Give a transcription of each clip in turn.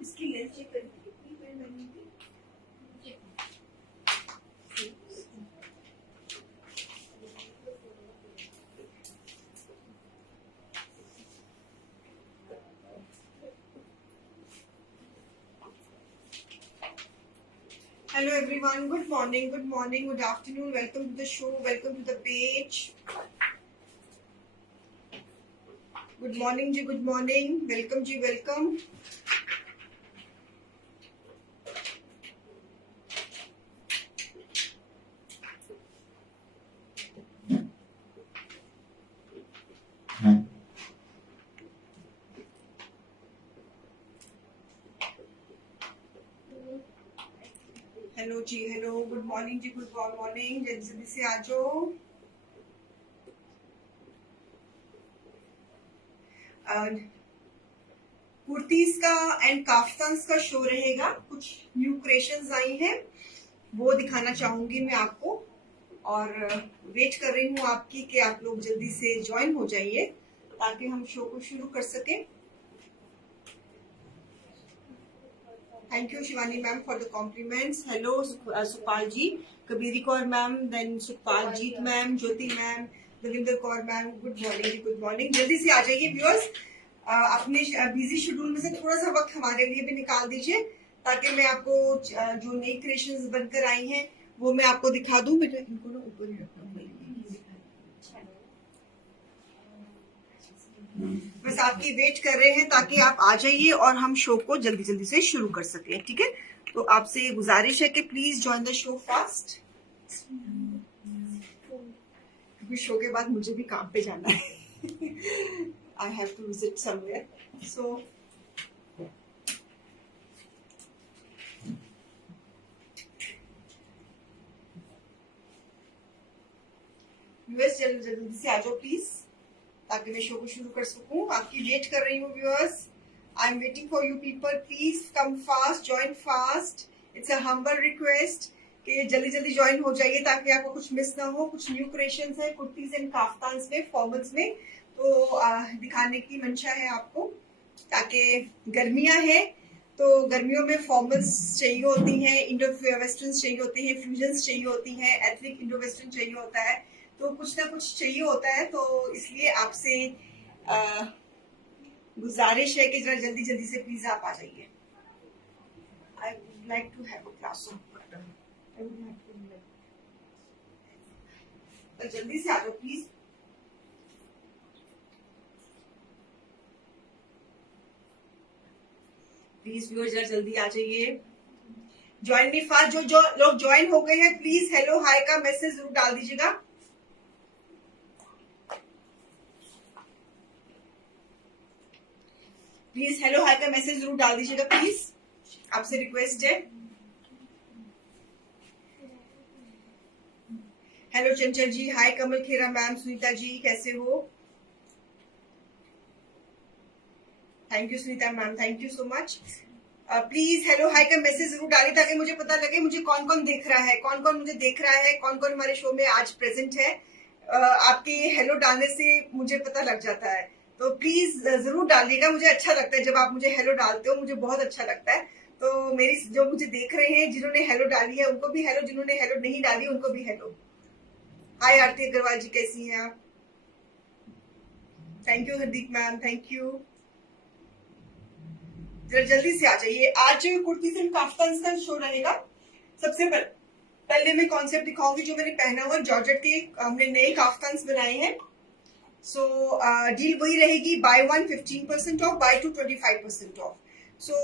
इसकी length check करनी कितनी पेड़ लगनी थी। Hello everyone, good morning, good afternoon, welcome to the show, welcome to the page. Good morning ji, good morning, welcome ji, welcome. Hello ji, hello, good morning ji, good morning, जल्दी जल्दी से आ जाओ। कुर्तीज का एंड काफ्तान्स का शो रहेगा। कुछ न्यू क्रिएशंस आई हैं, वो दिखाना चाहूंगी मैं आपको, और वेट कर रही हूँ आपकी कि आप लोग जल्दी से ज्वाइन हो जाइए ताकि हम शो को शुरू कर सकें। Thank you Shivani ma'am for the compliments. Hello Sukhpal ji, Kabiri Kaur ma'am, then Sukhpal Jeet ma'am, Jyoti ma'am, Davinder Kaur ma'am, good morning, good morning. जल्दी से आ जाइए व्यूअर्स, अपने बिजी शेड्यूल में से थोड़ा सा वक्त हमारे लिए भी निकाल दीजिए ताकि मैं आपको जो नई क्रिएशंस बनकर आई हैं वो मैं आपको दिखा दूं। बेटा इनको ना ऊपर ही रखना, बस आपकी वेट कर रहे हैं ताकि आप आ जाइए और हम शो को जल्दी जल्दी से शुरू कर सकें। ठीक है, तो आपसे गुजारिश है कि please join the show fast, क्योंकि शो के बाद मुझे भी काम पे जाना है। I have to visit somewhere, so viewers जल्दी से आ जाओ प्लीज ताकि मैं शो को शुरू कर सकूं। आपकी वेट कर रही हूँ viewers, I am waiting for you people, please come fast, join fast, it's a humble request कि जल्दी जल्दी ज्वाइन हो जाइए ताकि आपको कुछ मिस ना हो। कुछ न्यू क्रिएशंस है कुर्तीज एंड काफ्तान्स में, फॉर्मल्स में, तो दिखाने की मंशा है आपको, ताकि गर्मियां हैं तो गर्मियों में फॉर्मल्स चाहिए होती हैं, इंडो वेस्टर्न चाहिए होती हैं, फ्यूजन्स चाहिए होती हैं, एथनिक इंडो वेस्टर्न चाहिए होता है, तो कुछ ना कुछ चाहिए होता है। तो इसलिए आपसे गुजारिश है कि जरा जल्दी जल्दी से प्लीज आप आ जाइए। I would like to have a glass of water, तो जल्दी से आ जाओ प्लीज। प्लीज व्यूअर्स जरा जल्दी आ जाइए, ज्वाइन मी फास्ट। जो लोग ज्वाइन हो गए हैं प्लीज हेलो हाय का मैसेज जरूर डाल दीजिएगा। प्लीज हेलो हाय का मैसेज जरूर डाल दीजिएगा प्लीज, आपसे रिक्वेस्ट है। हेलो चंचल जी, हाय कमल खेरा मैम, सुनीता जी कैसे हो? Thank you Sunita ma'am, thank you so much. Please hello hi का मैसेज जरूर डालिए ताकि मुझे पता लगे मुझे कौन कौन देख रहा है, कौन कौन मुझे देख रहा है, कौन कौन हमारे शो में आज प्रेजेंट है। आपके हेलो डालने से मुझे पता लग जाता है, तो प्लीज जरूर डालिएगा। मुझे अच्छा लगता है जब आप मुझे हेलो डालते हो, मुझे बहुत अच्छा लगता है। तो मेरी जो मुझे देख रहे हैं, जिन्होंने हेलो डाली है उनको भी हेलो, जिन्होंने हेलो नहीं डाली उनको भी हेलो। हाय आरती अग्रवाल जी, कैसी हैं आप? Thank you Hardeep ma'am, thank you. जरा जल्दी से आ जाइए। आज कुर्तीज एंड काफ्तान्स का शो रहेगा। सबसे पहले मैं कॉन्सेप्ट दिखाऊंगी जो मैंने पहना हुआ, जॉर्जेट के हमने नए काफ्तान्स बनाए हैं। सो डील वही रहेगी, buy 1 15% off, buy 2 25% off. So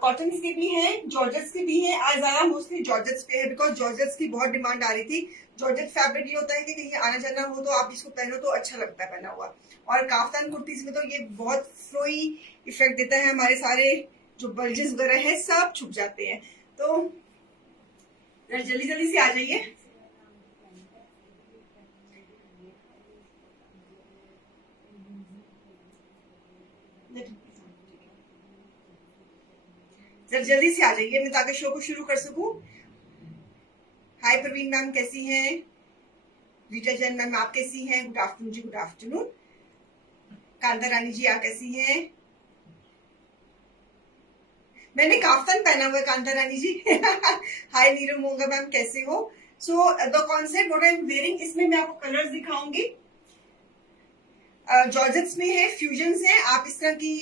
cottons के भी हैं, जॉर्जेट्स के भी हैं। आज आया मोस्टली जॉर्जेट्स पे है बिकॉज जॉर्जेट्स की बहुत डिमांड आ रही थी। जॉर्जेट फैब्रिक ये होता है कि कहीं आना जाना हो तो आप इसको पहनो तो अच्छा लगता है पहना हुआ, और काफ्तान कुर्तीज में तो ये बहुत फ्लोई इफेक्ट देता है, हमारे सारे जो बल्जेस वगैरह है सब छुप जाते हैं। तो जल्दी जल्दी से आ जाइए। जल्दी से आ जाइए मैं ताकि शो को शुरू कर सकूं। हाय प्रवीण मैम, कैसी हैं? रीटा जैन मैम आप कैसी हैं? गुड आफ्टरनून जी, गुड आफ्टरनून। कांता रानी जी आप कैसी हैं? मैंने काफ्तान पहना हुआ है कांता रानी जी। हाय नीरू मोंगा मैम, कैसे हो? So the concept what I am wearing, इसमें मैं आपको कलर्स दिखाऊंगी। जॉर्जेट्स में है, फ्यूजन्स है। आप इस तरह की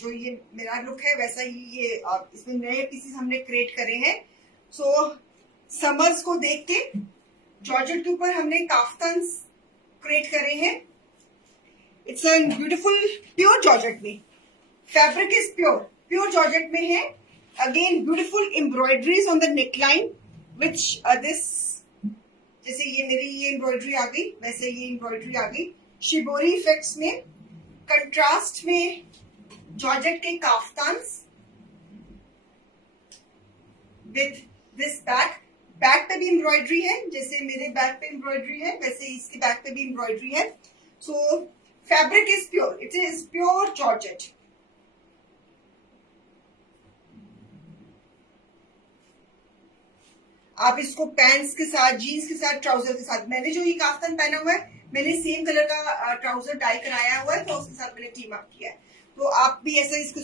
जो ये मेरा लुक है वैसा ही ये इसमें नए पीसेस हमने क्रिएट करे हैं। सो समर्स को देख के जॉर्जेट के ऊपर हमने काफ्तान्स क्रिएट करे हैं। It's a beautiful pure georgette में, फैब्रिक इज प्योर जॉर्जेट में है। Again beautiful embroideries on the neckline which this, जैसे ये मेरी ये एम्ब्रॉयडरी आ गई वैसे ये एम्ब्रॉयडरी आ गई। शिबोरी इफेक्ट्स में, कंट्रास्ट में जॉर्जेट के काफ्तान्स विद दिस बैक पे भी एम्ब्रॉयडरी है, जैसे मेरे बैक पे एम्ब्रॉयडरी है वैसे इसके बैक पे भी एम्ब्रॉयडरी है। So fabric is pure, it is pure georgette. आप इसको पैंट्स के साथ, जीन्स के साथ, ट्राउजर के साथ, मैंने जो ये काफ्तान पहना हुआ है मैंने सेम कलर का ट्राउजर डाई कराया हुआ है तो उसके साथ मैंने टीम अप किया है। तो आप भी ऐसा इसके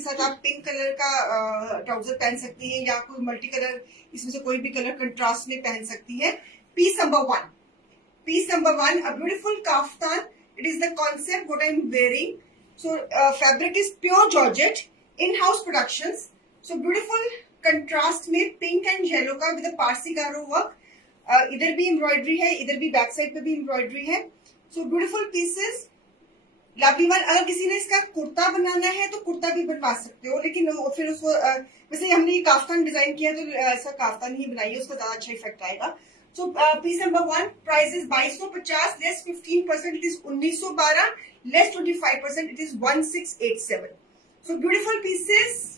साथ आप पिंक कलर का ट्राउजर पहन सकती हैं या कोई मल्टी कलर इसमें से कोई भी कलर कंट्रास्ट में पहन सकती है। Piece number one, a beautiful kaftan. It is the concept what I am wearing. So fabric is pure georgette, in house productions. So beautiful contrast में पिंक एंड येलो का विद पारसी गारो वर्क। इधर भी embroidery है, इधर भी back side पे भी embroidery है। So beautiful pieces, lovely one. अगर किसी ने इसका कुर्ता बनाना है तो कुर्ता भी बनवा सकते हो, लेकिन फिर उसको वैसे हमने ये काफ्तान डिजाइन किया तो ऐसा काफ्तान ही बनाइए, उसका ज्यादा अच्छा इफेक्ट आएगा। So piece number 1 price is 2250, less 15% it is 1912, less 25% it is 1687। So beautiful pieces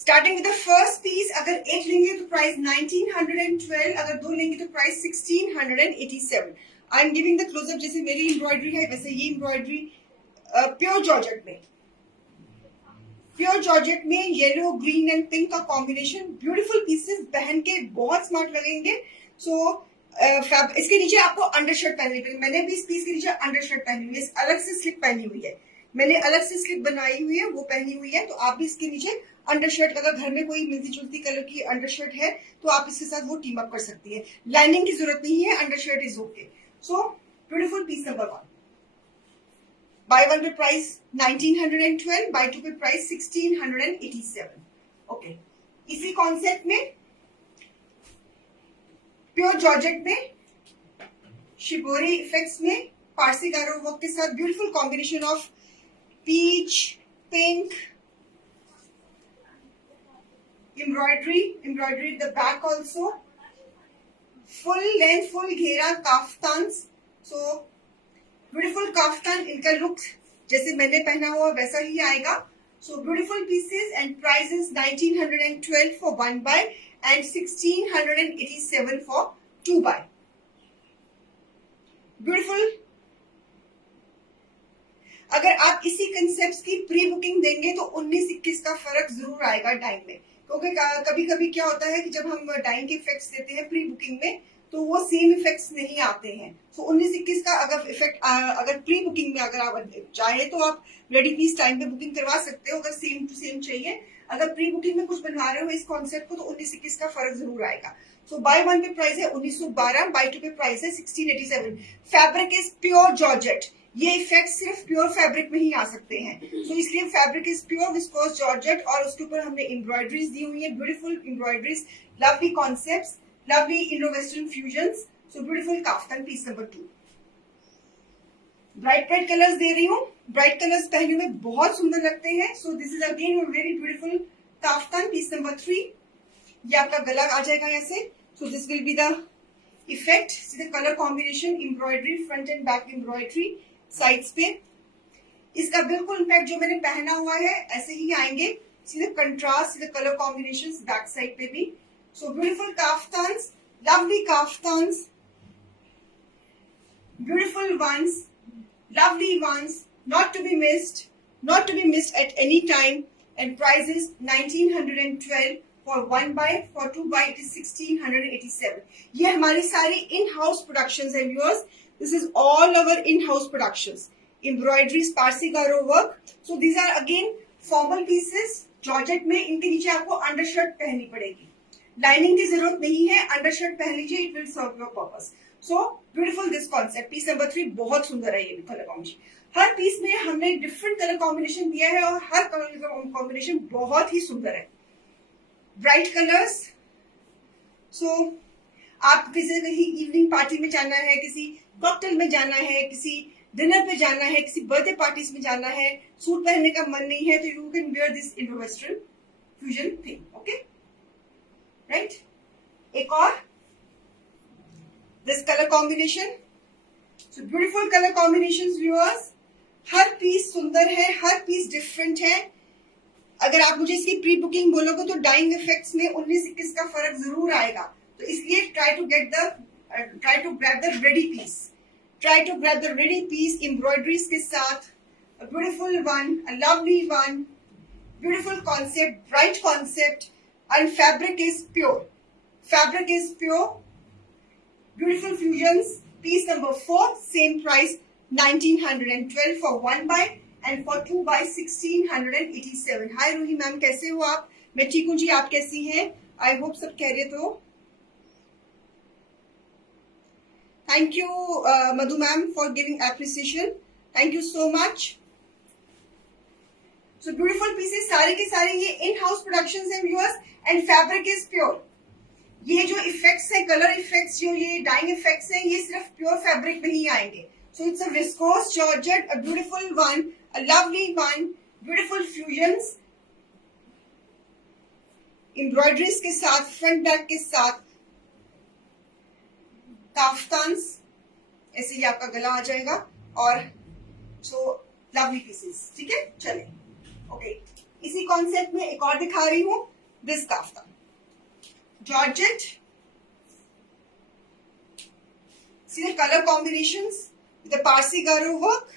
starting with the first piece. अगर एक लेंगे तो प्राइस 1912, अगर दो लेंगे तो price 1687। I am giving the closeup, जैसे मेरी एम्ब्रॉयडरी है वैसे ये एम्ब्रॉयडरी प्योर जॉर्जेट में येलो, ग्रीन एंड पिंक का कॉम्बिनेशन। ब्यूटीफुल पीसेस, पहन के बहुत स्मार्ट लगेंगे। सो इसके नीचे आपको अंडरशर्ट पहननी पड़ेगी। मैंने भी इस पीस के नीचे अंडरशर्ट पहनी हुई है, अलग से स्लिप पहनी हुई है, मैंने अलग से स्लिप बनाई हुई है वो पहनी हुई है। तो आप भी इसके नीचे अंडरशर्ट, अगर घर में कोई मिलती जुलती कलर की अंडरशर्ट है तो आप इसके साथ वो टीम अप कर सकती है। लाइनिंग की जरूरत नहीं है, undershirt is okay. So beautiful piece number 1। Buy one pay price 1912, buy two pay price 1687। Okay, इसी कॉन्सेप्ट में प्योर जॉर्जेट में शिबोरी इफेक्ट्स में पारसी गारो वर्क के साथ beautiful combination of peach, pink, embroidery at the back also, full length, full घेरा kaftans. So beautiful kaftan, इनका look जैसे मैंने पहना हुआ वैसा ही आएगा। So beautiful pieces and prices 1912 for 1 buy and 1687 for 2 buy. Beautiful. अगर आप इसी कंसेप्ट की प्री बुकिंग देंगे तो 19-21 का फर्क जरूर आएगा डाइंग में, क्योंकि कभी कभी क्या होता है कि जब हम डाइंग के इफेक्ट्स देते हैं प्री बुकिंग में तो वो सेम इफेक्ट्स नहीं आते हैं। सो 19-21 का अगर इफेक्ट अगर प्री बुकिंग में अगर आप चाहे तो आप रेडी पीस टाइम पे बुकिंग करवा सकते हो, अगर सेम टू सेम चाहिए। अगर प्री बुकिंग में कुछ बनवा रहे हो इस कॉन्सेप्ट को तो 19-21 का फर्क जरूर आएगा। So buy one pay price है 1912, बाय टू पे प्राइस है 1687। फैब्रिक इज प्योर जॉर्जेट, ये इफेक्ट सिर्फ प्योर फैब्रिक में ही आ सकते हैं। सो इसलिए fabric is pure viscose georgette और उसके ऊपर हमने एम्ब्रॉयडरीज दी हुई है, beautiful embroideries, lovely concepts, lovely Indo western fusions. So beautiful kaftan piece number 2। Bright colours दे रही हूँ, ब्राइट कलर्स पहनने में बहुत सुंदर लगते हैं। So this is again very beautiful kaftan piece number 3। ये आपका गला आ जाएगा ऐसे। So this will be the effect, see the colour combination, embroidery, front and back embroidery sides पे। इसका बिल्कुल इम्पैक्ट जो मैंने पहना हुआ है ऐसे ही आएंगे, सीधे कंट्रास्ट, सीधे कलर कॉम्बिनेशंस बैक साइड पे भी। So beautiful kaftans, lovely kaftans, beautiful ones, lovely ones, not to be missed at any time, and price is 1912 for 1 by, for 2 by it is 1687. ये हमारी सारी इन हाउस प्रोडक्शंस है viewers. This is all our in-house productions. Embroideries, Parsi Garo work. So these are again formal pieces. Georgette में इनके नीचे आपको undershirt पहननी पड़ेगी. लाइनिंग की जरूरत नहीं है, अंडरशर्ट पहन लीजिए, it will serve your purpose. So beautiful this concept. Piece number 3 बहुत सुंदर है. ये भी कलर कॉम्बिनेशन, हर पीस में हमने डिफरेंट कलर कॉम्बिनेशन दिया है और हर कलर कॉम्बिनेशन बहुत ही सुंदर है. Bright colours. सो आप किसी कहीं इवनिंग पार्टी में जाना है, किसी कॉकटेल में जाना है, किसी डिनर पे जाना है, किसी बर्थडे पार्टीज में जाना है, सूट पहनने का मन नहीं है, तो you can wear this Indo western fusion thing. Okay, right. एक और this colour combination. So beautiful colour combinations viewers. हर पीस सुंदर है, हर पीस डिफरेंट है. अगर आप मुझे इसकी प्री बुकिंग बोलोगे तो डाइंग इफेक्ट्स में 19-21 का फर्क जरूर आएगा. तो इसलिए try to grab the ready piece. Try to grab the ready piece embroideries के साथ. A beautiful one, a lovely one, beautiful concept, bright concept, and fabric is pure. Fabric is pure. Beautiful fusions. Piece number 4, same price, 1912 for 1 by and for 2 by 1687. Hi Ruhi ma'am, कैसे हो आप? मैं ठीक हूँ जी, आप कैसी हैं? आई होप सब खैरियत हो. Thank you, Madhu ma'am, for giving appreciation. Thank you so much. So beautiful pieces, सारे के सारे ये in-house productions हैं viewers, and fabric is pure. ये जो effects हैं, color effects, जो ये dyeing effects हैं, ये सिर्फ pure fabric में ही आएंगे. So it's a viscose georgette, a beautiful one, a lovely one, beautiful fusions, embroideries के साथ, front back के साथ, काफ्तान्स, ऐसे ही आपका गला आ जाएगा. और सो लवली पीसेस. ठीक है, चले. ओके, इसी कॉन्सेप्ट में एक और दिखा रही हूं. This kaftan georgette. C the colour combinations with the Parsi gara work.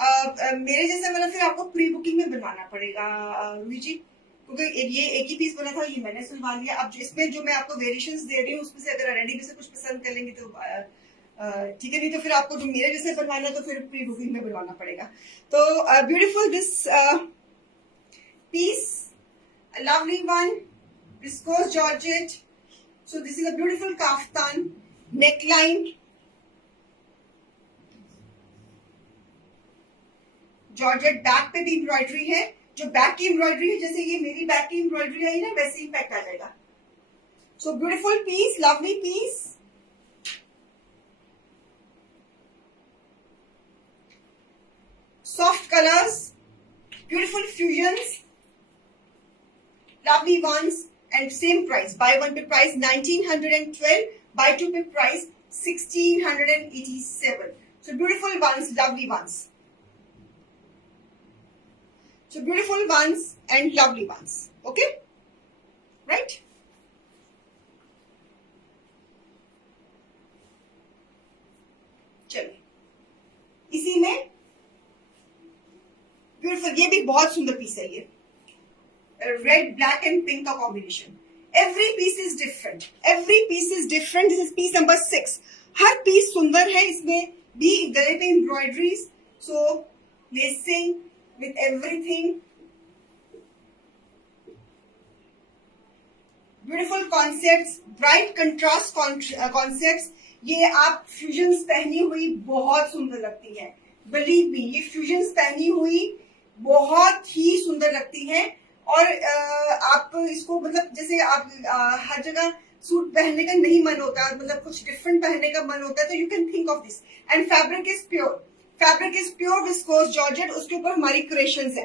मेरे जैसा मतलब फिर आपको प्री बुकिंग में बनवाना पड़ेगा रूही जी, क्योंकि ये एक ही पीस बना था, ये मैंने सिलवा लिया. अब इसमें जो मैं आपको वेरिएशंस दे रही हूँ उसमें से अगर रेडी में से कुछ पसंद कर लेंगे तो ठीक है, नहीं तो फिर आपको जो मेरे जैसे बनवाना तो फिर प्री बुकिंग में बनवाना पड़ेगा. तो beautiful this piece, lovely one, viscose georgette. So this is a beautiful kaftan. Neckline georgette. Back पे भी एम्ब्रॉयडरी है. जो बैक की एम्ब्रॉयडरी है, जैसे ये मेरी बैक की एम्ब्रॉयडरी आई ना, वैसे इम्पैक्ट आ जाएगा. So beautiful piece, lovely piece. Soft colours, beautiful fusions, lovely ones, and same price. Buy one pay price 1912, buy two pay price 1687. So beautiful ones, lovely ones. So beautiful ones and lovely ones. Okay, right? चलिए, इसी में beautiful, ये भी बहुत सुंदर piece है. ये red, black and pink का combination. Every piece is different. Every piece is different. This is piece number 6. हर पीस सुंदर है. इसमें भी गले पे embroideries, so lacing with everything. Beautiful concepts, bright contrast concepts. ये आप फ्यूजन्स पहनी हुई बहुत सुंदर लगती है. Believe me, ये फ्यूजन्स पहनी हुई बहुत ही सुंदर लगती है. और आप इसको मतलब जैसे आप हर जगह सूट पहनने का नहीं मन होता, मतलब कुछ डिफरेंट पहनने का मन होता है, तो you can think of this. And fabric is pure. Fabric is pure viscose georgette. उसके ऊपर हमारी क्रिएशंस है.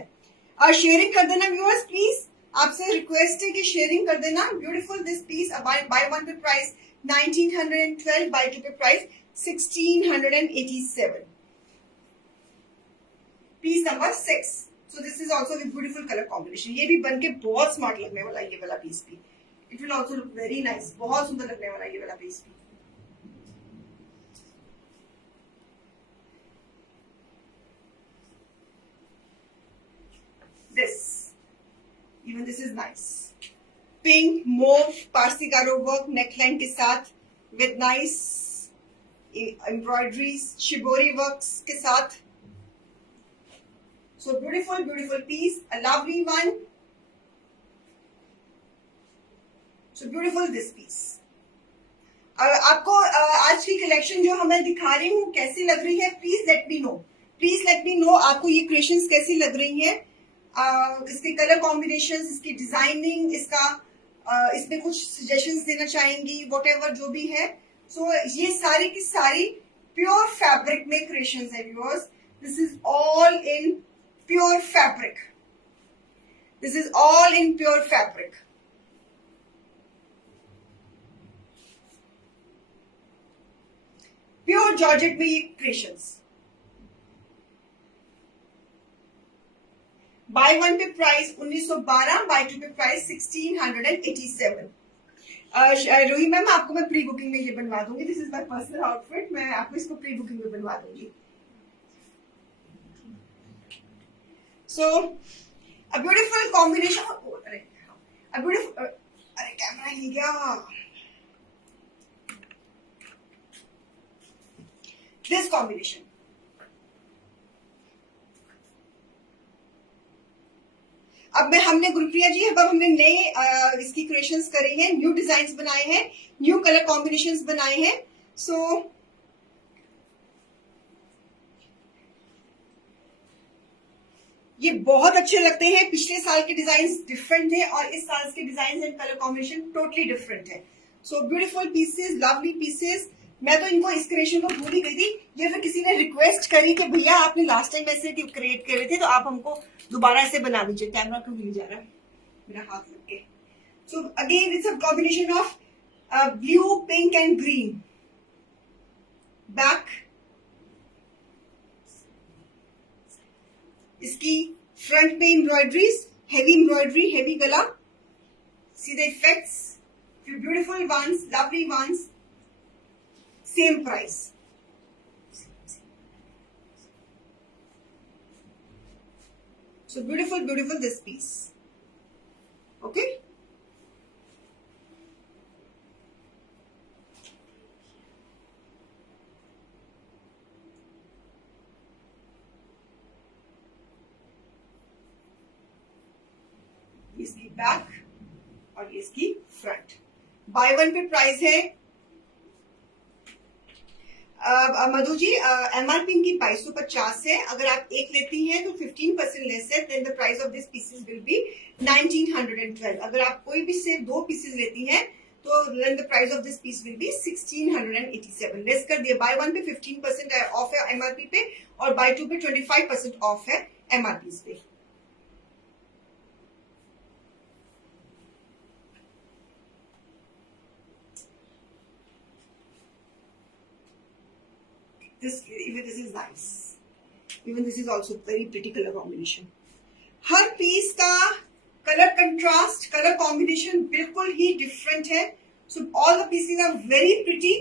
और शेयरिंग कर देना व्यूअर्स प्लीज, आपसे रिक्वेस्ट है कि शेयरिंग कर देना. Beautiful this piece. Buy one pay price 1912, buy two pay price 1687. Piece number 6. So this is also with beautiful colour combination. ये भी बनके बहुत स्मार्ट लगने वाला ये वाला पीस भी. It will also look very nice. बहुत सुंदर लगने वाला ये वाला पीस भी. This even this is nice, pink mauve Parsi gara work neckline के साथ with nice embroideries shibori works के साथ. So beautiful, beautiful piece, a lovely one. So beautiful this piece. आपको आज की कलेक्शन जो मैं दिखा रही हूँ कैसी लग रही है, please let me know. Please let me know आपको ये क्रिएशंस कैसी लग रही हैं. इसके कलर कॉम्बिनेशंस, इसकी डिजाइनिंग, इसका इसमें कुछ सजेशंस देना चाहेंगी, व्हाटएवर जो भी है. सो ये सारी की सारी प्योर फैब्रिक में क्रिएशंस है viewers. This is all in pure fabric. This is all in pure fabric. Pure Georgette में ये creations. Buy one पे प्राइस 1912, buy two पे प्राइस 1687. रोही मैम आपको मैं प्री बुकिंग में ये बनवा दूंगी. This is my personal outfit. मैं आपको इसको प्री बुकिंग में बनवा दूंगी. So a beautiful combination. A beautiful. अरे कैमरा हिल गया. This combination. अब हमने गुरप्रिया जी अब हमने नए इसकी क्रिएशंस करे हैं, न्यू डिजाइन्स बनाए हैं, न्यू कलर कॉम्बिनेशंस बनाए हैं. सो ये बहुत अच्छे लगते हैं. पिछले साल के डिजाइन डिफरेंट थे और इस साल के design and colour combination totally different है. So beautiful pieces, lovely pieces. मैं तो इनको इस क्रिएशन को भूल ही गई थी. ये फिर किसी ने रिक्वेस्ट करी कि भैया आपने लास्ट टाइम ऐसे क्रिएट करे थे तो आप हमको दोबारा ऐसे बना दीजिए. कैमरा क्यों हिल जा रहा है, मेरा हाथ लग के. So again it's a combination of blue, pink and green. Back इसकी फ्रंट पे एम्ब्रॉयडरीज, हेवी हेवी गला. See the effects, few beautiful ones, lovely ones. Same price. So beautiful, beautiful this piece. Okay. इसकी back और इसकी front. Bye one pay price है Madhu ji MRP की 2250 है. अगर आप एक लेती हैं तो 15% लेस है. Then the price of this pieces will be 1912. अगर आप कोई भी से 2 पीसेस लेती हैं तो then the price of this piece will be 1687. Less कर दिया. बाय वन पे 15% ऑफ है एमआरपी पे और बाय टू पे 25% ऑफ है एमआरपी पे. Even this is nice. Even this is also very pretty color combination. हर पीस का कलर कंट्रास्ट, कलर कॉम्बिनेशन बिल्कुल ही डिफरेंट है. So all the pieces are very pretty.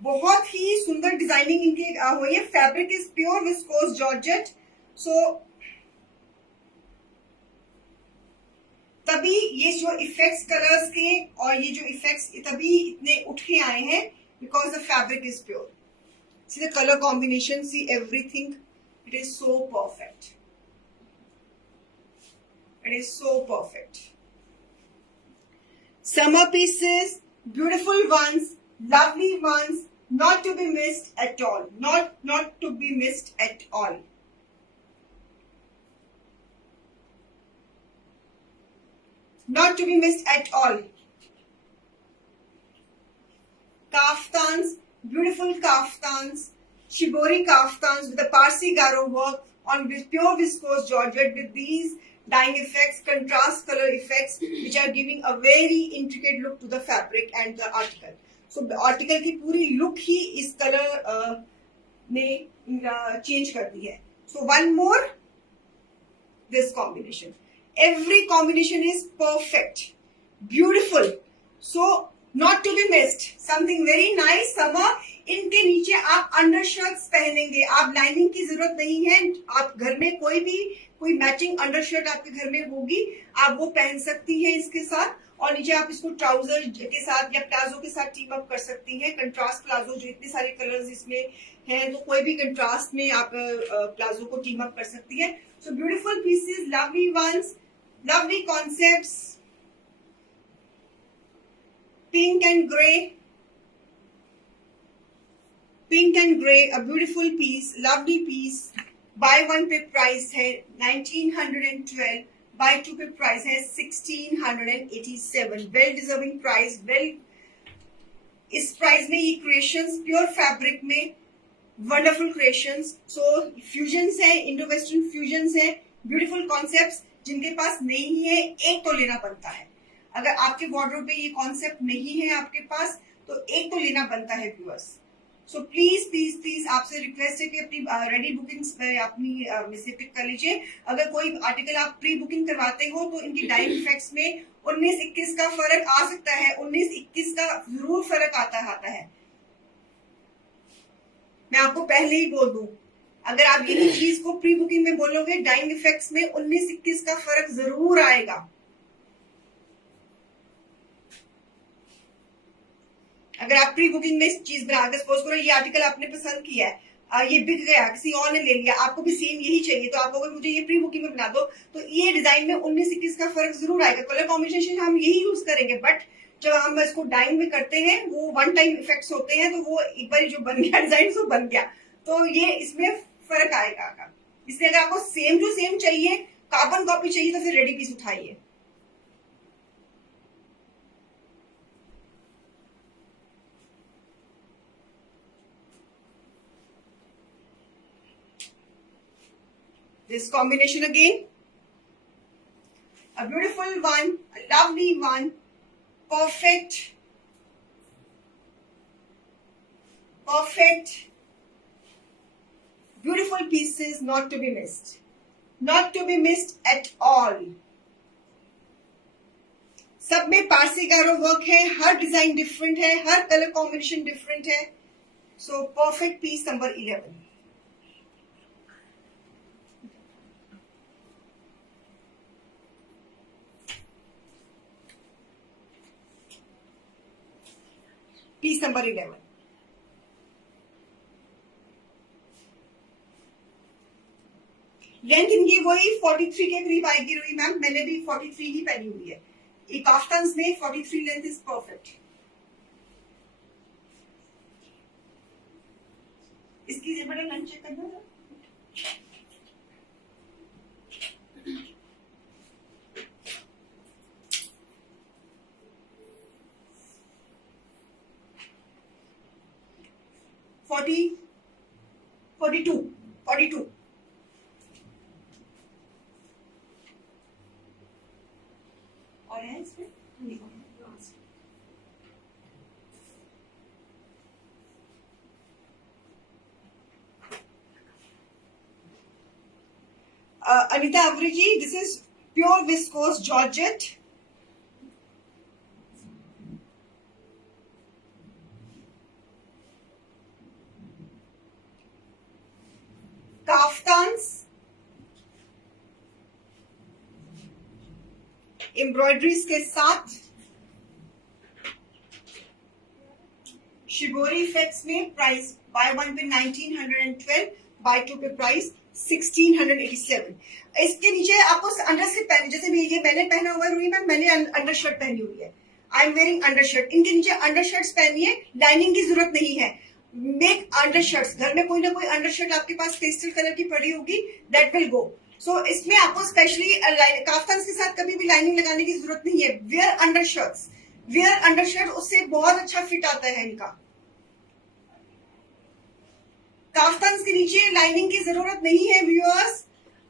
बहुत ही सुंदर डिजाइनिंग इनकी हुई है. Fabric is pure viscose georgette. So तभी ये जो इफेक्ट्स कलर्स के और ये जो इफेक्ट्स तभी इतने उठ के आए हैं because the fabric is pure. See the color combination, see everything. It is so perfect. It is so perfect. Summer pieces, beautiful ones, lovely ones, not to be missed at all. Not to be missed at all. Not to be missed at all. Kaftans. Beautiful kaftans, shibori kaftans with a Parsi garo work on pure viscose georgette with these dyeing effects, contrast color effects, which are giving a very intricate look to the fabric and the article. So the article की पूरी look ही इस color ने change कर दी है. So one more, this combination. Every combination is perfect, beautiful. So Not to be missed. Something very nice. Summer. इनके नीचे आप under shirts पहनेंगे. आप लाइनिंग की जरूरत नहीं है. आप घर में कोई भी कोई मैचिंग अंडरशर्ट आपके घर में होगी, आप वो पहन सकती हैं इसके साथ, और नीचे आप इसको ट्राउजर के साथ या प्लाजो के साथ टीम अप कर सकती हैं। कंट्रास्ट प्लाजो, जो इतने सारे कलर्स इसमें हैं, तो कोई भी कंट्रास्ट में आप प्लाजो को टीम अप कर सकती है। So beautiful pieces, lovely ones, lovely concepts, pink and grey, pink and grey, a beautiful piece, lovely piece. Buy one pay price है 1912, बाय टू पे प्राइस है 1687। वेल डिजर्विंग प्राइस, वेल, इस price में ये creations pure fabric में wonderful creations. So fusions है, Indo western fusions है, beautiful concepts. जिनके पास नहीं है, एक तो लेना बनता है। अगर आपके वार्डरोब में ये कॉन्सेप्ट नहीं है आपके पास, तो एक तो लेना बनता है viewers. So please please please आपसे रिक्वेस्ट है कि अपनी रेडी बुकिंग्स अपनी में से पिक कर लीजिए। अगर कोई आर्टिकल आप प्री बुकिंग करवाते हो, तो इनकी डाइंग इफेक्ट्स में 19-21 का फर्क आ सकता है, 19-21 का जरूर फर्क आता है। मैं आपको पहले ही बोल दूं, अगर आप यही चीज को प्री बुकिंग में बोलोगे, डाइंग इफेक्ट्स में 19-21 का फर्क जरूर आएगा। अगर आप प्री बुकिंग में इस चीज बना, अगर सपोज करो ये आर्टिकल आपने पसंद किया है, ये बिक गया, किसी और ने ले लिया, आपको भी सेम यही चाहिए, तो आप अगर मुझे ये प्री बुकिंग में बना दो, तो ये डिजाइन में 19-21 का फर्क जरूर आएगा। कलर कॉम्बिनेशन हम यही यूज करेंगे, बट जब हम इसको डाइंग में करते हैं, वो वन टाइम इफेक्ट्स होते हैं, तो वो एक बार जो बन गया डिजाइन, तो बन गया, तो ये इसमें फर्क आएगा। इसलिए अगर आपको सेम टू सेम चाहिए, कार्बन कॉपी चाहिए, तो फिर रेडी पीस उठाइए। This combination again, a beautiful one, a lovely one, perfect, beautiful pieces, not to be missed at all. सब में पारसी गारो वर्क है, हर डिजाइन डिफरेंट है, हर कलर कॉम्बिनेशन डिफरेंट है। So perfect piece number 11। Piece number 11। Length इनकी वही 43 के करीब आएगी रोही मैम, मैंने भी 43 ही पहनी हुई है। ये काफ्तान्स में 43 लेंथ इज परफेक्ट। इसकी बड़ा लेंथ चेक करना था। फोर्टी 42 और है इसमें Anita Avari ji, this is pure viscose georgette. Kaftans embroideries के साथ, शिबोरी इफेक्ट्स में। Price buy one pay 1912, buy two pay price 1687। इसके नीचे आपको अंडर से पहन, जैसे ये मैंने पहना हुआ है, मैंने अंडर शर्ट पहनी हुई है, आई एम वेयरिंग अंडर शर्ट। इनके नीचे अंडर शर्ट्स पहनिए, लाइनिंग की जरूरत नहीं है। मेक अंडर शर्ट्स, घर में कोई ना कोई अंडर शर्ट आपके पास पेस्टल कलर की पड़ी होगी, दैट विल गो। सो इसमें आपको स्पेशली काफ्तान्स के साथ कभी भी लाइनिंग लगाने की जरूरत नहीं है। Wear under shirts, wear under shirt, उससे बहुत अच्छा फिट आता है इनका। काफ्तान्स के नीचे लाइनिंग की जरूरत नहीं है व्यूअर्स।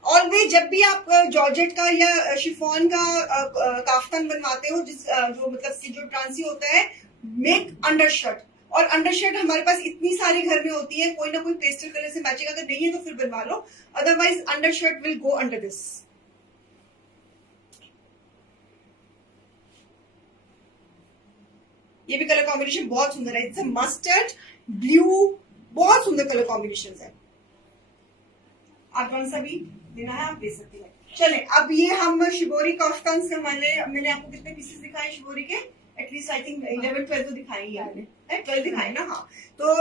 ऑलवेज जब भी आप जॉर्जेट का या शिफॉन का काफ्तान बनवाते हो, जो मतलब जो ट्रांसी होता है, मेक अंडर शर्ट। और अंडर शर्ट हमारे पास इतनी सारी घर में होती है, कोई ना कोई पेस्टल कलर से मैचिंग, अगर नहीं है तो फिर बनवा लो, otherwise under shirt will go under this. ये भी कलर कॉम्बिनेशन बहुत सुंदर है, इट्स अ मस्टर्ड ब्लू, बहुत सुंदर कलर कॉम्बिनेशन है। आप कौन सा भी लेना है आप ले सकते हैं। चले अब ये हम शिबोरी काफ्तान से मैंने आपको कितने पीसेस दिखाए शिबोरी के? एटलीस्ट आई थिंक 11-12 तो दिखाई ही आपने, 12 दिखाए ना। हाँ तो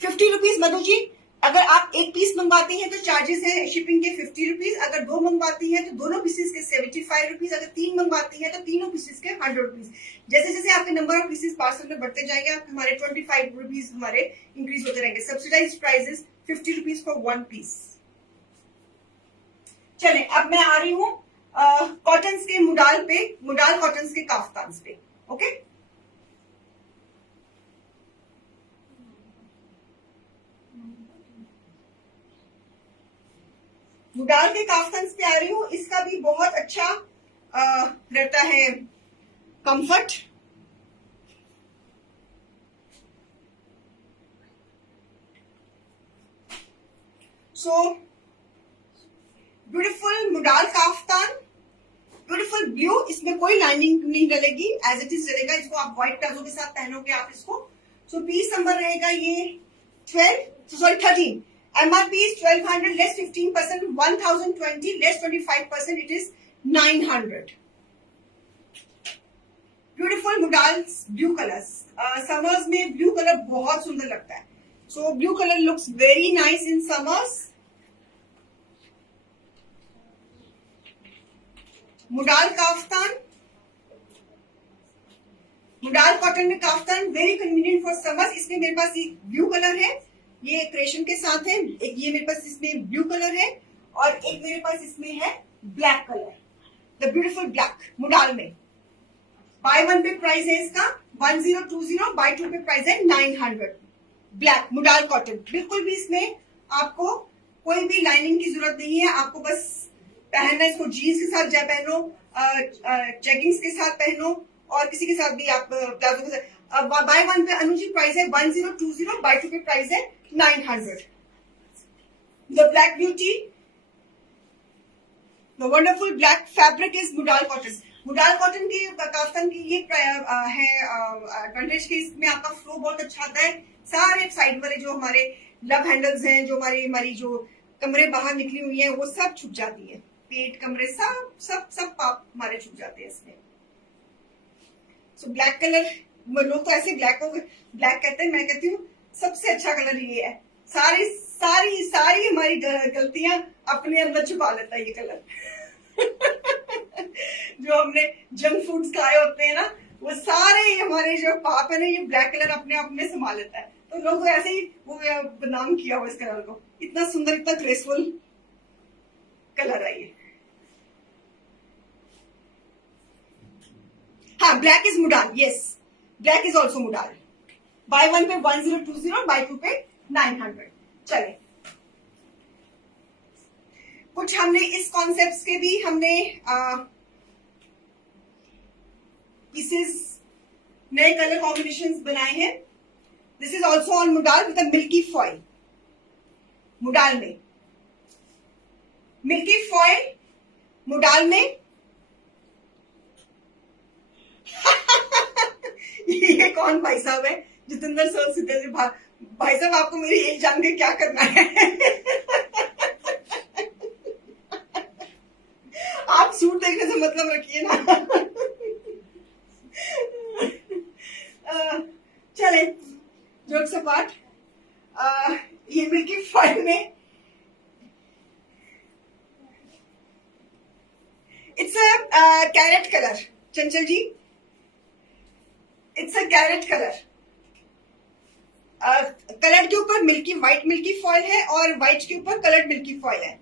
50 रुपीज मधु जी। अगर आप एक पीस मंगवाती हैं तो चार्जेस है शिपिंग के 50 रुपीज, अगर दो मंगवाती हैं तो दोनों पीसेस के 75 रुपीज, अगर तीन मंगवाती हैं तो तीनों पीसेस के 100 रुपीज। जैसे जैसे आपके नंबर ऑफ पीसेस पार्सल में बढ़ते जाएंगे आप हमारे 25 रुपीज हमारे इंक्रीज होते रहेंगे। Subsidise prices 50 rupees for one piece. चले अब मैं आ रही हूँ कॉटन्स के मुडाल पे, मुडाल कॉटन्स के काफ्तान्स पे। ओके मुडाल के काफ्तान्स पे आ रही हूँ। इसका भी बहुत अच्छा रहता है comfort. So beautiful मुडाल kaftan, beautiful blue, इसमें कोई लाइनिंग नहीं डलेगी, एज इट इज चलेगा। इसको आप व्हाइट प्लाजो के साथ पहनोगे आप इसको। सो पीस नंबर रहेगा ये 13। MRP is 1200 less 15%, 1020 less 25%, it is 900. Beautiful modal blue colours. Summers में ब्लू कलर बहुत सुंदर लगता है। So blue colour looks very nice in summers. Modal kaftan, modal cotton में kaftan very convenient for summers. इसमें मेरे पास ब्लू कलर है, ये क्रेशन के साथ है। एक ये मेरे पास इसमें ब्लू कलर है और एक मेरे पास इसमें है black colour, the beautiful black modal में। बाय वन पे प्राइस है इसका 1020, बाय टू पे प्राइस है 900। ब्लैक मुडाल कॉटन, बिल्कुल भी इसमें आपको कोई भी लाइनिंग की जरूरत नहीं है। आपको बस पहनना, इसको जीन्स के साथ जा पहनो, जेगिंग्स के साथ पहनो और किसी के साथ भी आप प्लाजो के साथ। बाय वन पे अनुचित प्राइस है 1020, बाय टू पे प्राइस है 900। The black beauty, the wonderful black fabric is मुडाल cotton. मुडाल cotton की काफ्तान की ये है एडवांटेज कि इसमें आपका फ्लो बहुत अच्छा आता है। सारे साइड वाले जो हमारे लव हैंडल्स हैं, जो हमारी जो कमरे बाहर निकली हुई है वो सब छुप जाती है। पेट कमरे सब सब सब पाप हमारे छुप जाते हैं इसमें। सो ब्लैक कलर, लोग तो ऐसे ब्लैक को ब्लैक कहते हैं, मैं कहती हूँ सबसे अच्छा कलर ये है। सारी सारी सारी हमारी गलतियां अपने अंदर छुपा लेता है ये कलर। जो हमने जंक फूड्स खाए होते हैं ना, वो सारे हमारे जो पाप है ना, ये ब्लैक कलर अपने आप में संभाल लेता है। तो लोग ऐसे ही वो बदनाम किया हुआ इस कलर को। इतना सुंदर, इतना ग्रेसफुल कलर है ये। हाँ, black is मुडाल, yes black is also मुडाल। Bye one पे 1020, बाय टू पे 900। चले कुछ हमने इस कॉन्सेप्ट के भी हमने पीसेस, नए कलर कॉम्बिनेशंस बनाए हैं। This is also on मुडाल with milky foil. मुडाल में मिल्की फॉइल, मुडाल में ये कौन भाई साहब है? जितेंद्र सर सीधे से भाई साहब आपको मेरी एज जान के क्या करना है? आप सूट देखने से मतलब रखिए ना। चले जोक्स अपार्ट, ये मिल्की फॉइल में it's a carrot colour. Chanchal ji, it's a carrot colour. Colour के ऊपर मिल्की व्हाइट मिल्की फॉइल है और व्हाइट के ऊपर कलर्ड मिल्की फॉइल है।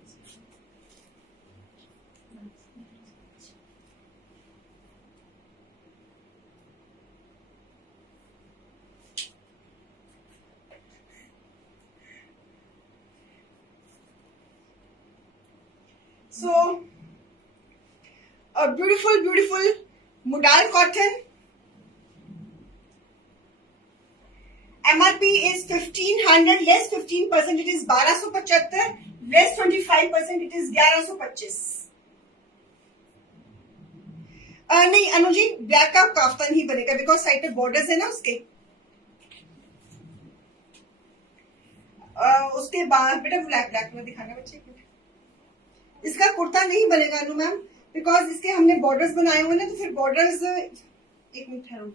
So a beautiful मुडाल cotton. MRP is 1500 less 15%, it is 1275, less 25%, it is 1125। नहीं Anuji, black का काफ्तान ही बनेगा बिकॉज साइड पे बॉर्डर्स है ना उसके। उसके बाद बेटा ब्लैक में दिखाना बच्चे को। इसका कुर्ता नहीं बनेगा अनु मैम, बिकॉज इसके हमने बॉर्डर्स बनाए हुए ना, तो फिर बॉर्डर्स, एक मिनट ठहरो,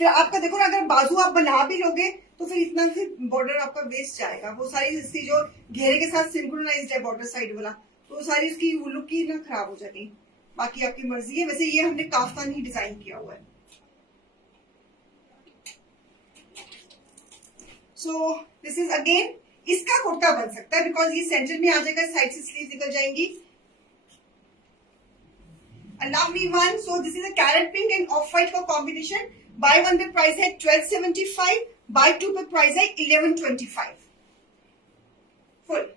फिर आपका देखो ना, अगर बाजू आप बना भी लोगे तो फिर इतना फिर बॉर्डर आपका वेस्ट जाएगा। वो सारी इसकी जो घेरे के साथ सिंक्रोनाइज्ड है बॉर्डर साइड वाला, तो सारी उसकी लुक ही ना खराब हो जाएगी। बाकी आपकी मर्जी है। वैसे ये हमने काफ्तान ही डिजाइन किया हुआ है। सो दिस इज अगेन, इसका कुर्ता बन सकता है बिकॉज ये सेंटर में आ जाएगा, साइड से स्लीव निकल जाएंगी। A lovely one. So this is a carrot pink and off white का combination. Buy one पे प्राइस है 1275, buy two पे प्राइस है 1125 फुल।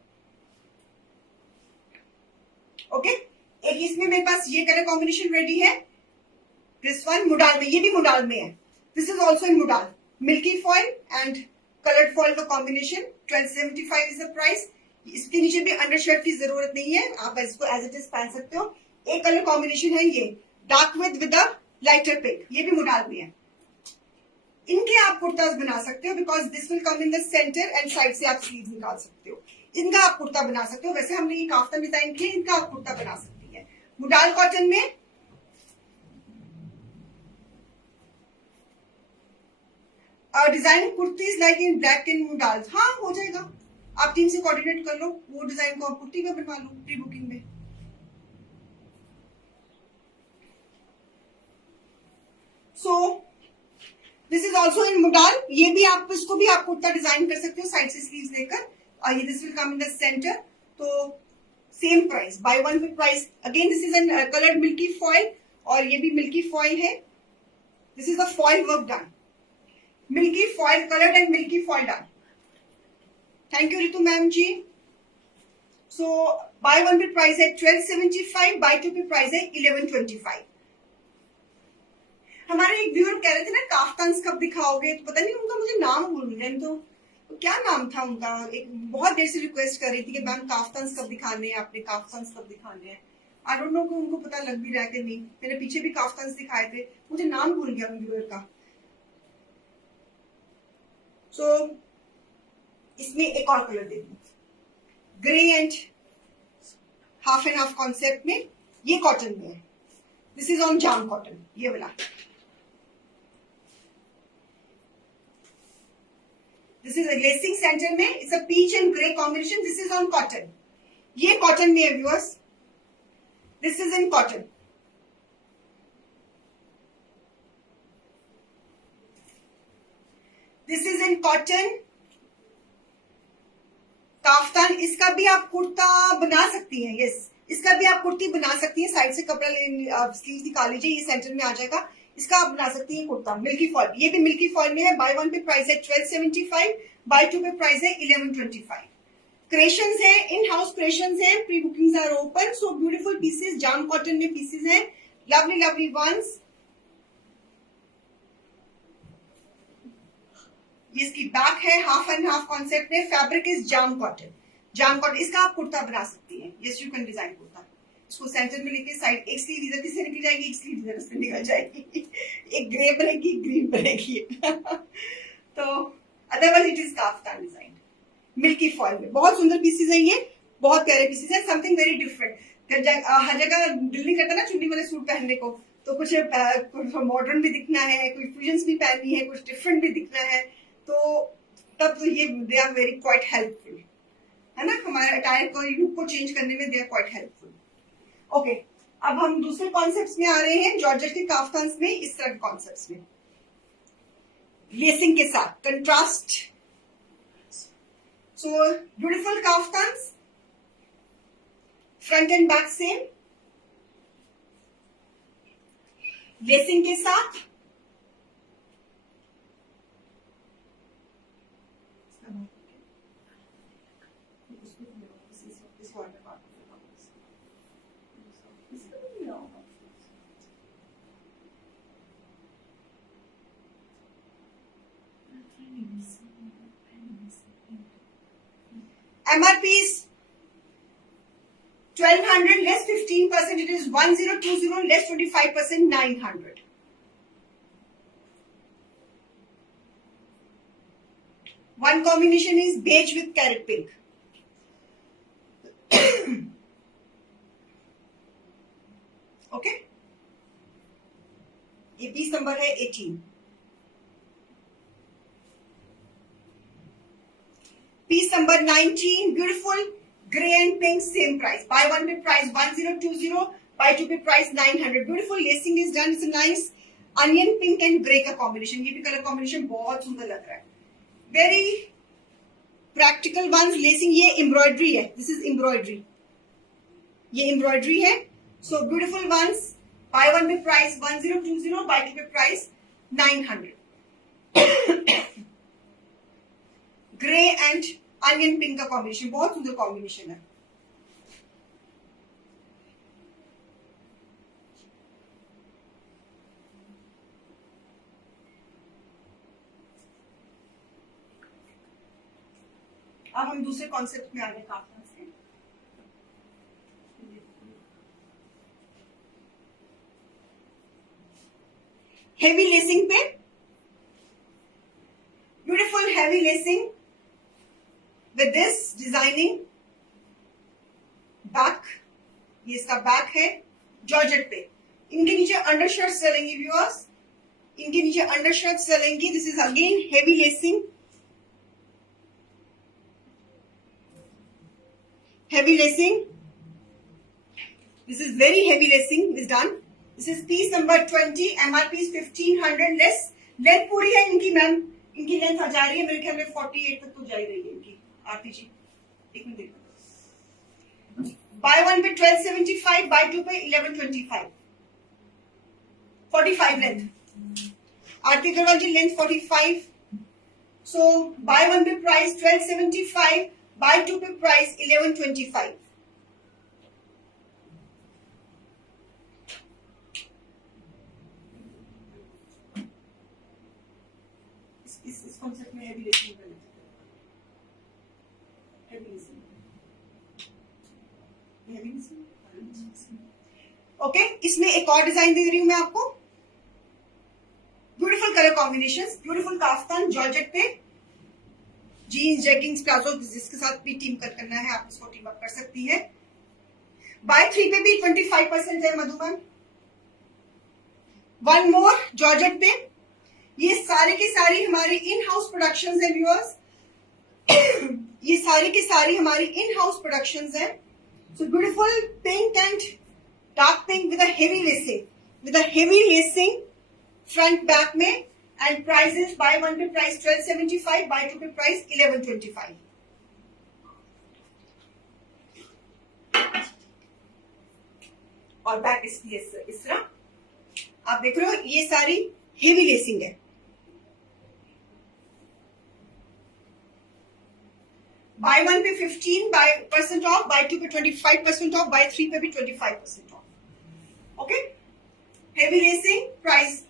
ओके, एक इसमें मेरे पास ये कलर कॉम्बिनेशन रेडी है। दिस वन मुडाल में, ये भी मुडाल में है। This is also in मुडाल, milky foil and coloured foil का कॉम्बिनेशन। 1275 is the price. इसके नीचे भी अंडरशर्ट की जरूरत नहीं है, आप इसको एज इट इज पहन सकते हो। एक कलर कॉम्बिनेशन है ये dark with a lighter pink, ये भी मुडाल में है। इनके आप कुर्ताज बना सकते हो because this will come in the centre and side से आप स्लीव निकाल सकते हो। इनका आप कुर्ता बना सकते हो। वैसे हमने ये काफ्तान डिजाइन किया, इनका आप कुर्ता बना सकती है मुडाल कॉटन में। Design kurtis like in black and मुडाल, हाँ हो जाएगा। आप टीम से कोऑर्डिनेट कर लो, वो डिजाइन को आप कुर्ती में बनवा लो प्री बुकिंग में। सो दिस इज ऑल्सो इन मुडाल, ये भी आप, इसको भी आप कुर्ता डिजाइन कर सकते हो साइड से स्लीव्स लेकर। और ये this will come in the centre. तो same price, buy one with price. Again this is an coloured milky foil, और ये भी मिल्की फॉइल है। This is the foil work done, milky foil coloured and milky foil done. Thank you Ritu ma'am ji. So buy one with price है 1275, buy two pay price है 1125। हमारे एक viewer कह रहे थे ना काफ्तान्स कब दिखाओगे, तो पता नहीं उनका मुझे नाम भूल गया, तो क्या नाम था उनका। एक बहुत देर से रिक्वेस्ट कर रही थी कि मैम काफ्तान्स कब दिखाने हैं, आपने काफ्तान्स कब दिखाने हैं। आई डोंट नो कि उनको पता लग भी रहा है कि नहीं। मैंने पीछे भी काफ्तान्स दिखाए थे, मुझे नाम भूल गया उन व्यूअर का। सो इसमें एक और कलर दे दूं, ग्रे एंड हाफ कॉन्सेप्ट में, ये कॉटन में है। This is on jam cotton, ये वाला। दिस इज लेसिंग सेंटर में, it's a peach and grey combination. This is on cotton, ये कॉटन में है viewers. This is in cotton. This is in cotton kaftan. इसका भी आप कुर्ता बना सकती हैं। यस, इसका भी आप कुर्ती बना सकती हैं। साइड से कपड़ा स्लीव निकाल लीजिए, ये सेंटर में आ जाएगा। इसका आप बना सकती हैं कुर्ता मिल्की फॉइल। ये भी मिल्की फॉइल में है। बाय वन पे प्राइस है 1275, बाय टू पे प्राइस है 1125। क्रिएशंस है, इन हाउस क्रिएशंस है, pre bookings are open. So beautiful pieces, jam cotton में पीसेस हैं, लवली लवली वंस। इसकी बैक है हाफ एंड हाफ कॉन्सेप्ट में। Fabric is jam cotton, jam cotton. इसका आप कुर्ता बना सकती हैं। Yes, you can design kurta. इसको सेंटर में लेके साइड, एक स्लीव इधर से निकल जाएगी, एक स्लीव इधर से निकल जाएगी। एक ग्रे बनेगी, ग्रीन बनेगी। तो otherwise it is kaftan design milky foil में। बहुत सुंदर पीसेस है ये, बहुत प्यारे पीसेस है। Something very different. हर जगह दिल नहीं करता ना चुन्नी वाले सूट पहनने को, तो कुछ मॉडर्न भी दिखना है, कोई फ्यूजन्स भी पहननी है, कुछ डिफरेंट भी दिखना है, तो तब तो ये they are very quite helpful, है ना। हमारे अटायर को, लुक को चेंज करने में they are quite helpful. Okay, अब हम दूसरे कॉन्सेप्ट्स में आ रहे हैं। जॉर्जेट के काफ्तान्स में इस तरह के कॉन्सेप्ट्स में, लेसिंग के साथ contrast. So beautiful kaftans, front and back same, lacing के साथ। MRP is 1200 less 15%. It is 1020 less 25%, 900. One combination is beige with carrot pink. Okay, ये पीस नंबर है 18। Piece number 19, beautiful grey and pink, same price, buy one pay price 1020, buy two pay price 900। Beautiful lacing is done, it's a nice onion pink and grey का combination. ये भी colour combination बहुत सुंदर लग रहा है, very practical ones. Lacing ये embroidery है, दिस इज एम्ब्रॉयडरी, ये एम्ब्रॉयडरी है। So beautiful ones, buy one pay price 1020, buy two pay price 900। Grey and onion pink का कॉम्बिनेशन, बहुत सुंदर कॉम्बिनेशन है। अब हम दूसरे कॉन्सेप्ट में आ गए काफ्तान से। हेवी लेसिंग पे, beautiful heavy lacing with this designing back, ये इसका बैक है जॉर्जेट पे। इनके नीचे अंडरशर्ट चलेंगी व्यूअर्स, इनके नीचे अंडरशर्ट चलेंगी। This is again heavy lacing, heavy lacing, this is very heavy lacing is done. This is piece number 20, MRP is 1500 less। Length पूरी है इनकी मैम, इनकी लेंथ आ जा रही है मेरे ख्याल में 48 तक तो जा ही रही है इनकी। आरती जी एक मिनट देखो, बाय वन पे 1275, buy two pay 1125, 45 length. Aarti Agarwal ji length 45, so buy one pay price 1275, buy two pay price 1125। इस कॉन्सेप्ट में हेवी लेसिंग कर लेते हैं, heavy lacing, heavy lacing. Okay, इसमें एक और डिजाइन दे रही हूं मैं आपको, beautiful colour combinations, beautiful kaftan georgette पे, जीन्स जैगिंग्स प्लाजो, जिसके साथ भी टीम कर करना है आप इसको टीम अप कर सकती है। बाय 3 पे भी 25% है मधु मैम। वन मोर जॉर्जेट पे, ये सारी की सारी हमारी इन हाउस प्रोडक्शंस है व्यूअर्स, ये सारी की सारी हमारी इन हाउस प्रोडक्शंस है। So beautiful pink and dark pink with a heavy lacing, with a heavy lacing front back में। And prices, buy one पे price 1275, buy two पे price 1125। और बैक इसकी इस तरह आप देख रहे हो, ये सारी हेवी लेसिंग है। बाय वन पे 15% ऑफ, बाय टू पे 25% ऑफ, बाय थ्री पे भी 25% off. Okay, heavy lacing, price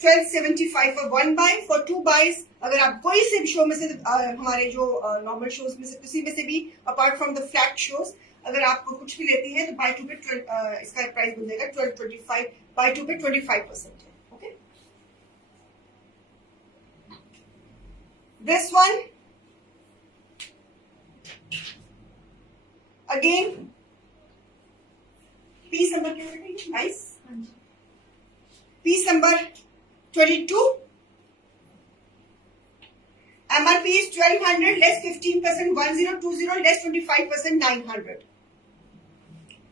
1275 for one buy, for two buys अगर आप कोई से भी शो में से हमारे जो नॉर्मल शोज में से किसी में से भी apart from the flat shows अगर आप कुछ भी लेती हैं तो बाय टू पे इसका प्राइस बन जाएगा 1225, बाय टू पे 25% है। Okay, this one again piece number क्या है, nice, piece number 22, MRP is 1200 less 15%, 1020 less 25%, 900।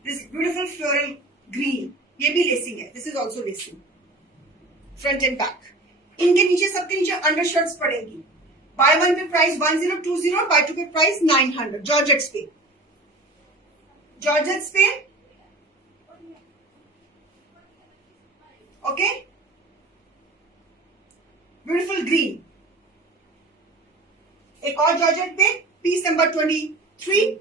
This beautiful floral green, ये भी लेसिंग है, this is also lacing front and back. इनके नीचे सबके नीचे अंडरशर्ट्स पड़ेगी। Bye one pay price 1020, buy two pay price 900। Georgettes पे, जॉर्जेट्स पे ओके, ब्यूटीफुल ग्रीन। एक और जॉर्जेट पे, piece number 23,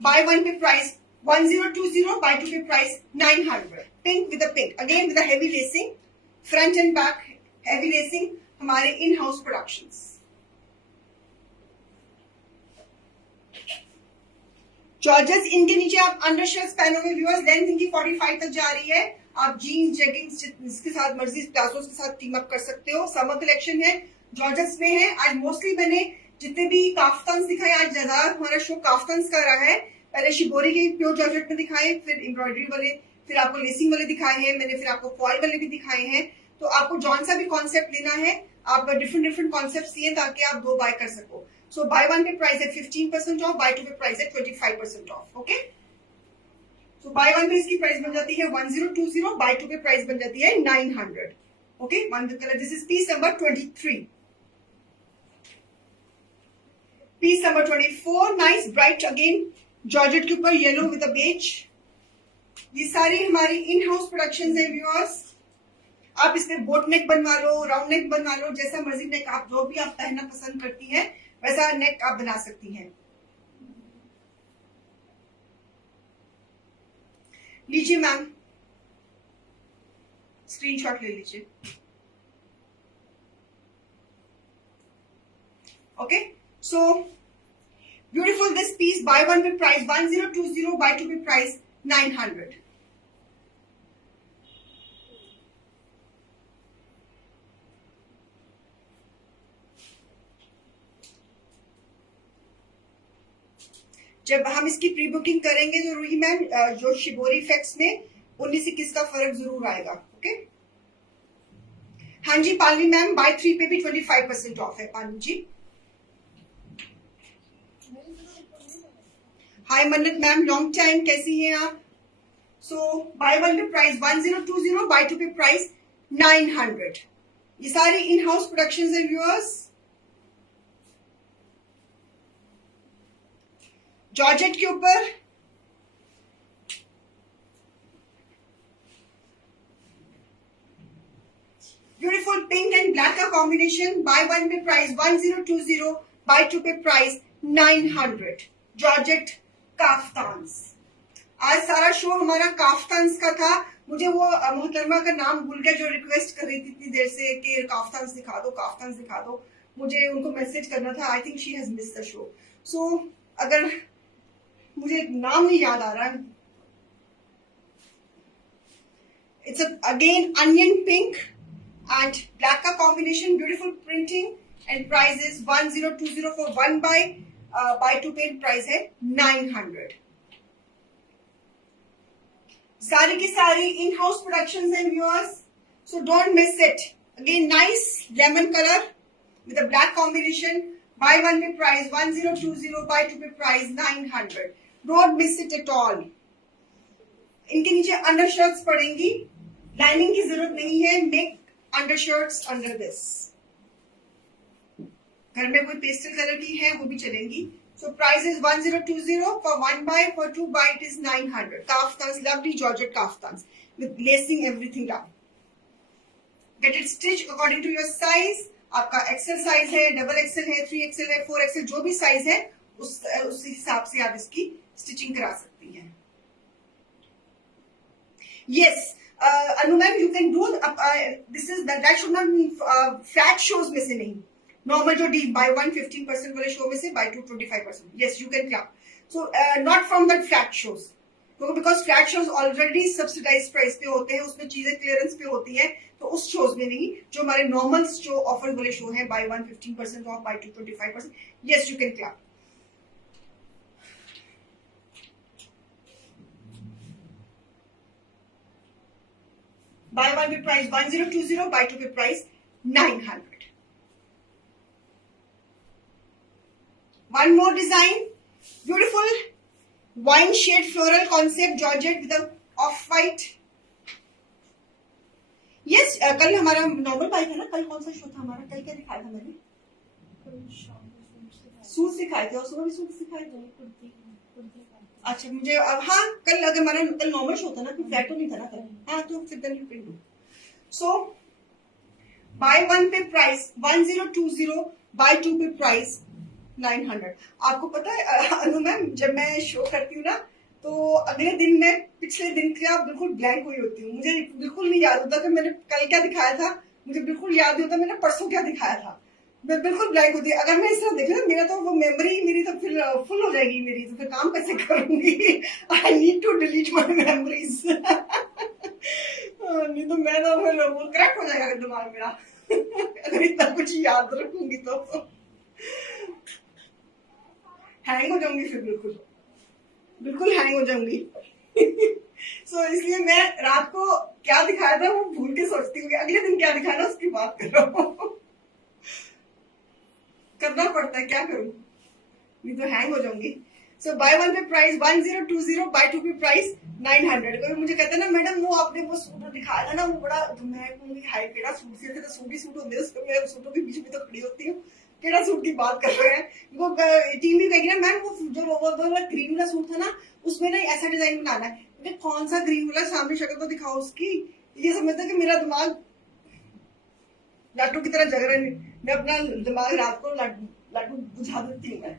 bye one pay price 1020, buy two pay price 900। Pink with a pink, again with a heavy lacing front and back, heavy lacing हमारे इन house productions. Georgettes, इनके नीचे आप अंडरशर्ट्स पहनोगे viewers, length इनकी 45 तक जा रही है। आप जीन्स जेगिंग्स जिसके साथ मर्जी प्लाजोस के साथ टीम अप कर सकते हो। समर कलेक्शन है, जॉर्जेट्स में है। आज मोस्टली मैंने जितने भी काफ्तान्स दिखाए, आज ज्यादा हमारा शो काफ्तान्स का रहा है। पहले शिबोरी के प्योर जॉर्जेट में दिखाए, फिर एम्ब्रॉयडरी वाले फिर आपको लेसिंग वाले दिखाए हैं मैंने, फिर आपको फॉल वाले भी दिखाए हैं। तो आपको जौन सा भी कॉन्सेप्ट लेना है आप डिफरेंट कॉन्सेप्ट लिए ताकि आप 2 बाय कर सको। सो बाय 1 पे प्राइस है 15% ऑफ, बाय 2 पे प्राइस है 25% ऑफ। ओके, सो बाय 1 पे इसकी प्राइस बन जाती है 1020, बाय 2 पे प्राइस बन जाती है 900। Okay, one colour, this is piece number 23। Piece number 24, nice bright again georgette के ऊपर येलो विद अ बेज। ये सारी हमारी इन हाउस प्रोडक्शन है व्यूअर्स। आप इसमें बोट नेक बनवा लो, राउंड नेक बनवा लो, जैसा मर्जी नेक आप जो भी आप पहनना पसंद करती हैं वैसा नेक आप बना सकती हैं। लीजिए मैम, स्क्रीनशॉट ले लीजिए। Okay, so beautiful this piece, buy 1 pay price 1020, buy 2 pay price 900। जब हम इसकी प्री बुकिंग करेंगे तो रूही मैम जो शिबोरी इफेक्ट्स में 19-21 का फर्क जरूर आएगा। ओके, हाँ जी पालवी मैम, बाय 3 पे भी 25% ऑफ है पालवी जी। हाय मन्नत मैम, लॉन्ग टाइम, कैसी हैं आप? सो buy 1 pay price 1020, buy 2 pay price 900। ये सारी इन हाउस प्रोडक्शन है व्यूअर्स। जॉर्जेट के ऊपर ब्यूटीफुल पिंक एंड ब्लैक का combination, buy 1 pay price 1020, buy 2 pay price 900। Georgette काफ्तान्स। आज सारा शो हमारा काफ्तान्स का था। मुझे वो मोहतरमा का नाम भूल गया जो रिक्वेस्ट कर रही थी इतनी देर से कि काफ्तान्स दिखा दो, काफ्तान्स दिखा दो। मुझे उनको मैसेज करना था, I think she has missed the show. So अगर मुझे नाम नहीं याद आ रहा, it's again onion pink and black का combination, beautiful printing and price is 1020 for 1 buy 2 pay price है 900। सारी की सारी इन हाउस प्रोडक्शन है viewers, so don't miss it. Again nice lemon colour with a black combination, buy 1 pay price 1020, buy 2 pay price 900। Don't miss it at all. इनके नीचे under shirts पड़ेंगी, lining की जरूरत नहीं है, make under shirts under this. घर में कोई पेस्टल कलर की है वो भी चलेंगी। So price is 1020 for 1 buy, for 2 buy it is 900. Kaftans, lovely Georgette kaftans with lacing everything down. Get it stitched according to your size. आपका XL size है, डबल XL है, 3XL है, 4XL, जो भी साइज है उस हिसाब से आप इसकी स्टिचिंग करा सकती हैं। Yes, Anu ma'am, you can do this is that should not be flat shows में से नहीं, नॉर्मल जो डी बाय 1 15% वाले शो में से buy 2 25%। Yes you can clap. So not from that flat shows, because flat shows already subsidise price पे होते हैं, उसमें चीजें क्लियरेंस पे होती हैं, तो उस शोज में नहीं। जो हमारे नॉर्मल जो ऑफर वाले शो हैं buy 1 15% off, buy 2 25%। Yes you can clap. Buy 1 pay price 1020, buy 2 pay price 900। One more design, beautiful wine shade floral concept Georgette with a off-white. Yes, कल हमारा नॉर्मल बाई था ना, कल कौन सा शो था हमारा, कल क्या दिखाया था मैंने? सूट सिखाए थे और सुबह भी सूट सिखाए थे। अच्छा मुझे हाँ कल अगर हमारा कल नॉर्मल शो था ना, कोई फ्लैट तो नहीं था ना कल। हाँ तो फिर then you can do. So buy 1 pay price 1020, buy 2 pay price 900। आपको पता है अनु मैम, जब मैं शो करती हूँ ना तो अगले दिन मैं पिछले दिन क्या बिल्कुल ब्लैंक हुई होती हूँ। मुझे बिल्कुल नहीं याद होता कि मैंने कल क्या दिखाया था, मुझे बिल्कुल याद नहीं होता मैंने परसों क्या दिखाया था। मैं बिल्कुल ब्लैंक होती है। अगर मैं इस तरह देखूँ ना, मेरा तो वो मेमोरी मेरी तो फिर फुल हो जाएगी मेरी, तो फिर काम कैसे करूंगी। I need to delete my memories. नहीं तो मैं तो फिर वो क्रैक हो जाएगा दिमाग मेरा। अगर इतना कुछ याद रखूंगी तो हैंग हो जाऊंगी, फिर बिल्कुल हैंग हो जाऊंगी। सो इसलिए मैं रात को क्या दिखाया था वो भूल के सोचती हूँ कि अगले दिन क्या दिखाना उसकी बात कर रहा हूँ। करना पड़ता है, क्या करूं, नहीं तो हैंग हो जाऊंगी। सो buy one pay price 1020, buy two pay price 900। कोई मुझे कहता है ना मैडम वो आपने वो सूट दिखाया था ना वो बड़ा, तो मैं कहूंगी हाई केड़ा सूट से तो सूट ही सूट होते हैं, उसको मैं सूटों के बीच में तो खड़ी होती हूँ, केड़ा सूट की बात कर रहे हैं। वो टीम भी कहेगी ना मैम वो जो वो ग्रीन वाला सूट था ना उसमें ना ऐसा डिजाइन बनाना है, मुझे कौन सा ग्रीन वाला, सामने शक्ल तो दिखाओ उसकी। ये समझता कि मेरा दिमाग लड्डू की तरह जग रहा है, मैं अपना दिमाग रात को लड्डू बुझा देती हूँ मैं।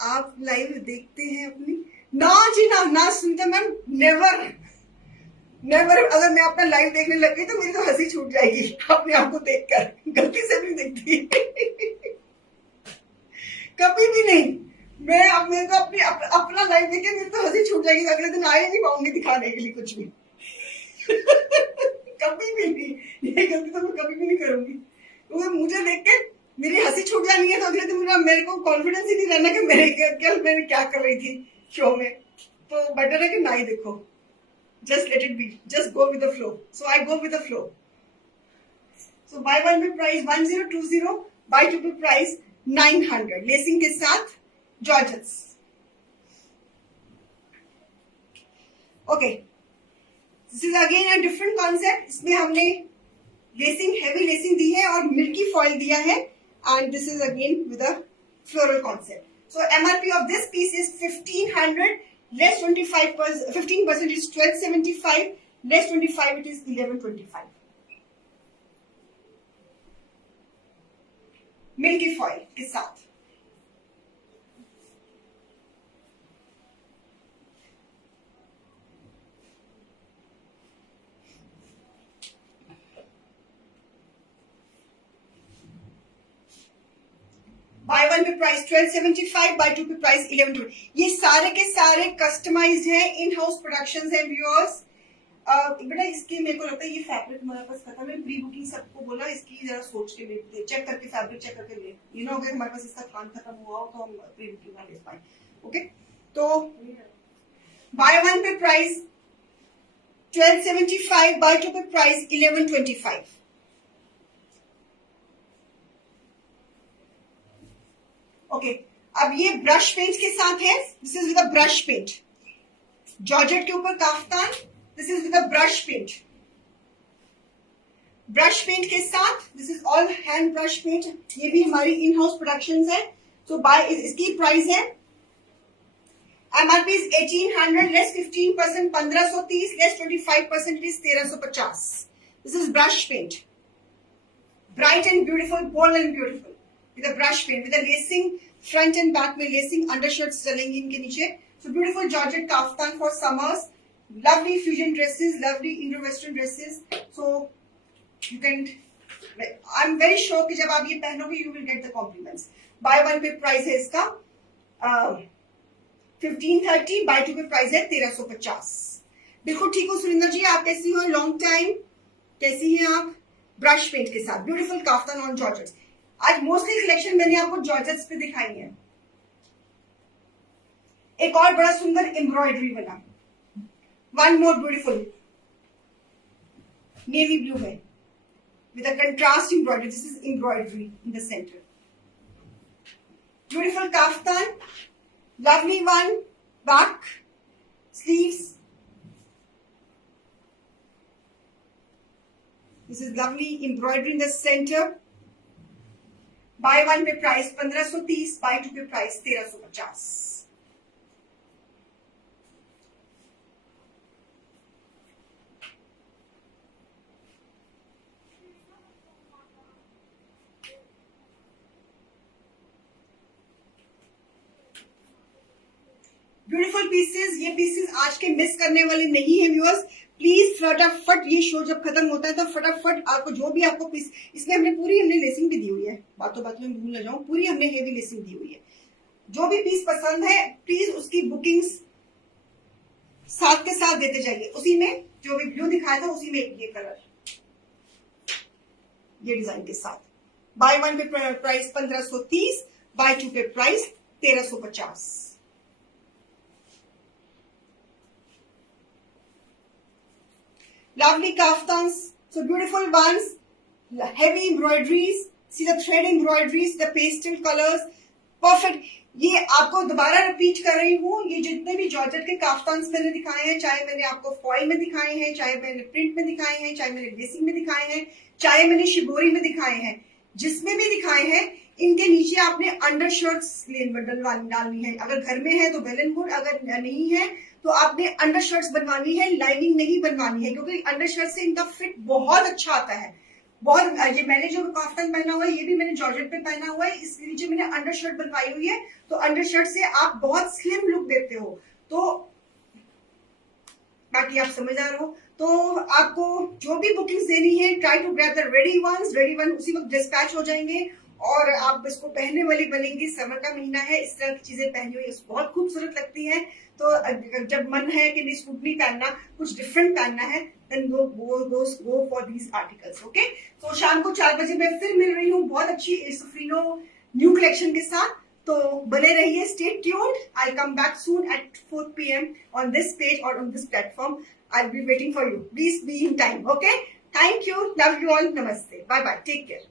आप लाइव देखते हैं अपनी? ना जी ना, ना सुनते मैम, नेवर नेवर। अगर मैं अपना लाइव देखने लग गई तो मेरी तो हंसी छूट जाएगी अपने आप को देखकर, गलती से भी देखती। कभी भी नहीं। मैं अब मेरे को अपना लाइव देखे मेरी तो हंसी छूट जाएगी, अगले दिन आए नहीं पाऊंगी दिखाने के लिए कुछ भी। कभी भी नहीं, ये गलती तो मैं कभी भी नहीं करूंगी, क्योंकि मुझे देख के मेरी हंसी छूट जानी है तो अगले दिन मेरे को कॉन्फिडेंस ही नहीं रहना कि मैंने क्या कर रही थी शो में। तो बेटर है कि ना ही देखो, just let it be, just go with the flow. So I go with the flow. So buy one pay price 1020, buy two pay price 900, lacing के साथ georgettes. Okay, this is again a different concept. इसमें हमने lacing, heavy lacing दी है और milky foil दिया है, and this is again with a floral concept. So MRP of this piece is 1500, less 25%, 15% is 1275, less 25 it is 1125. Milky foil के साथ। Buy one pay price 1275, buy two pay price 1120। ये सारे के सारे customised हैं, in house productions हैं viewers. बेटा इसकी मेरे को लगता है ये फैब्रिक हमारे पास खत्म है, प्री बुकिंग सबको बोला इसकी जरा सोच के ले, चेक करके फैब्रिक चेक करके ले, यू नो, अगर हमारे पास इसका खान खत्म हुआ हो तो हम प्री बुकिंग ना ले पाए। ओके, तो buy one pay price 1275, buy two pay price 1125। Okay, अब ये ब्रश पेंट के साथ है, this is with a brush paint, georgette के ऊपर kaftan, this is with a brush paint, brush paint के साथ, this is all hand brush paint, ये भी हमारी इन हाउस प्रोडक्शन है। सो बाय इसकी प्राइस है MRP is 1800, less 15%, 1530, less 25% is 1350। This is brush paint, bright and beautiful, bold and beautiful with a brush paint, with a lacing front and back में lacing, undershirts चलेंगी इनके नीचे। So beautiful Georgette kaftan for summers, lovely fusion dresses, lovely Indo-Western dresses. So you can, I'm very sure कि जब आप ये पहनोगे you will get the compliments. Buy one पे price है इसका 1530, buy two पे प्राइस है 1350। बिल्कुल ठीक हो सुरिंदर जी, आप कैसी हो? लॉन्ग टाइम, कैसी हैं आप? ब्रश पेंट के साथ ब्यूटीफुल काफ्तान ऑन जॉर्जेट्स। आज मोस्टली कलेक्शन मैंने आपको जॉर्जेट्स पे दिखाई है। एक और बड़ा सुंदर एम्ब्रॉयडरी बना, one more beautiful navy blue है with a contrast embroidery. This is embroidery in the center. Beautiful kaftan, lovely one, back, sleeves. This is lovely embroidery in the center. Bye one pay price 1530, bye two pay price 1350। Beautiful pieces, ये pieces आज के miss करने वाले नहीं है viewers. Please फटाफट, ये show जब खत्म होता है तो फटाफट आपको जो भी आपको पीस, इसमें हमने लेसिंग भी दी हुई है, बातों बातों में भूल ना जाऊं, पूरी हमने हेवी लेसिंग दी हुई है। जो भी पीस पसंद है प्लीज उसकी बुकिंग्स साथ के साथ देते जाइए। उसी में जो भी ब्लू दिखाया था उसी में ये कलर, ये डिजाइन के साथ। Buy one pay price 1530, bye two pay price 1350। lovely kaftans, so beautiful ones, heavy embroideries, see the thread embroideries, the pastel colors, perfect. ये आपको दोबारा रिपीट कर रही हूँ, ये जितने भी जॉर्जेट के काफ्तान्स मैंने दिखाए हैं, चाहे मैंने आपको फॉइल में दिखाए हैं, चाहे मैंने प्रिंट में दिखाए हैं, चाहे मैंने लेसिंग में दिखाए हैं, चाहे मैंने शिबोरी में दिखाए हैं, जिसमें भी दिखाए हैं, इनके नीचे आपने अंडर शर्ट्स डालनी है। अगर घर में है तो वेल एंड गुड, अगर नहीं है तो आपने अंडर शर्ट्स बनवानी है, लाइनिंग नहीं बनवानी है, क्योंकि अंडर शर्ट से इनका फिट बहुत अच्छा आता है। बहुत, ये मैंने जो काफ्तान पहना हुआ है ये भी मैंने जॉर्जेट पे पहना हुआ है, इसके नीचे मैंने अंडर शर्ट बनवाई हुई है, तो अंडर शर्ट से आप बहुत स्लिम लुक देते हो। तो बाकी आप समझदार हो, तो आपको जो भी बुकिंग्स देनी है, try to grab the ready one उसी वक्त डिस्पैच हो जाएंगे और आप इसको पहनने वाली बनेंगी। समर का महीना है, इस तरह की चीजें पहनी हुई बहुत खूबसूरत लगती हैं। तो जब मन है कि नहीं सूट नहीं पहनना, कुछ डिफरेंट पहनना है, then go for these articles. Okay, तो शाम को 4 बजे मैं फिर मिल रही हूँ बहुत अच्छी सफरीनो न्यू कलेक्शन के साथ, तो बने रहिए, stay tuned. I come back soon at 4 PM on this page और on this platform. I be waiting for you, please be in time. Okay, thank you, love you all, नमस्ते, bye bye, take care.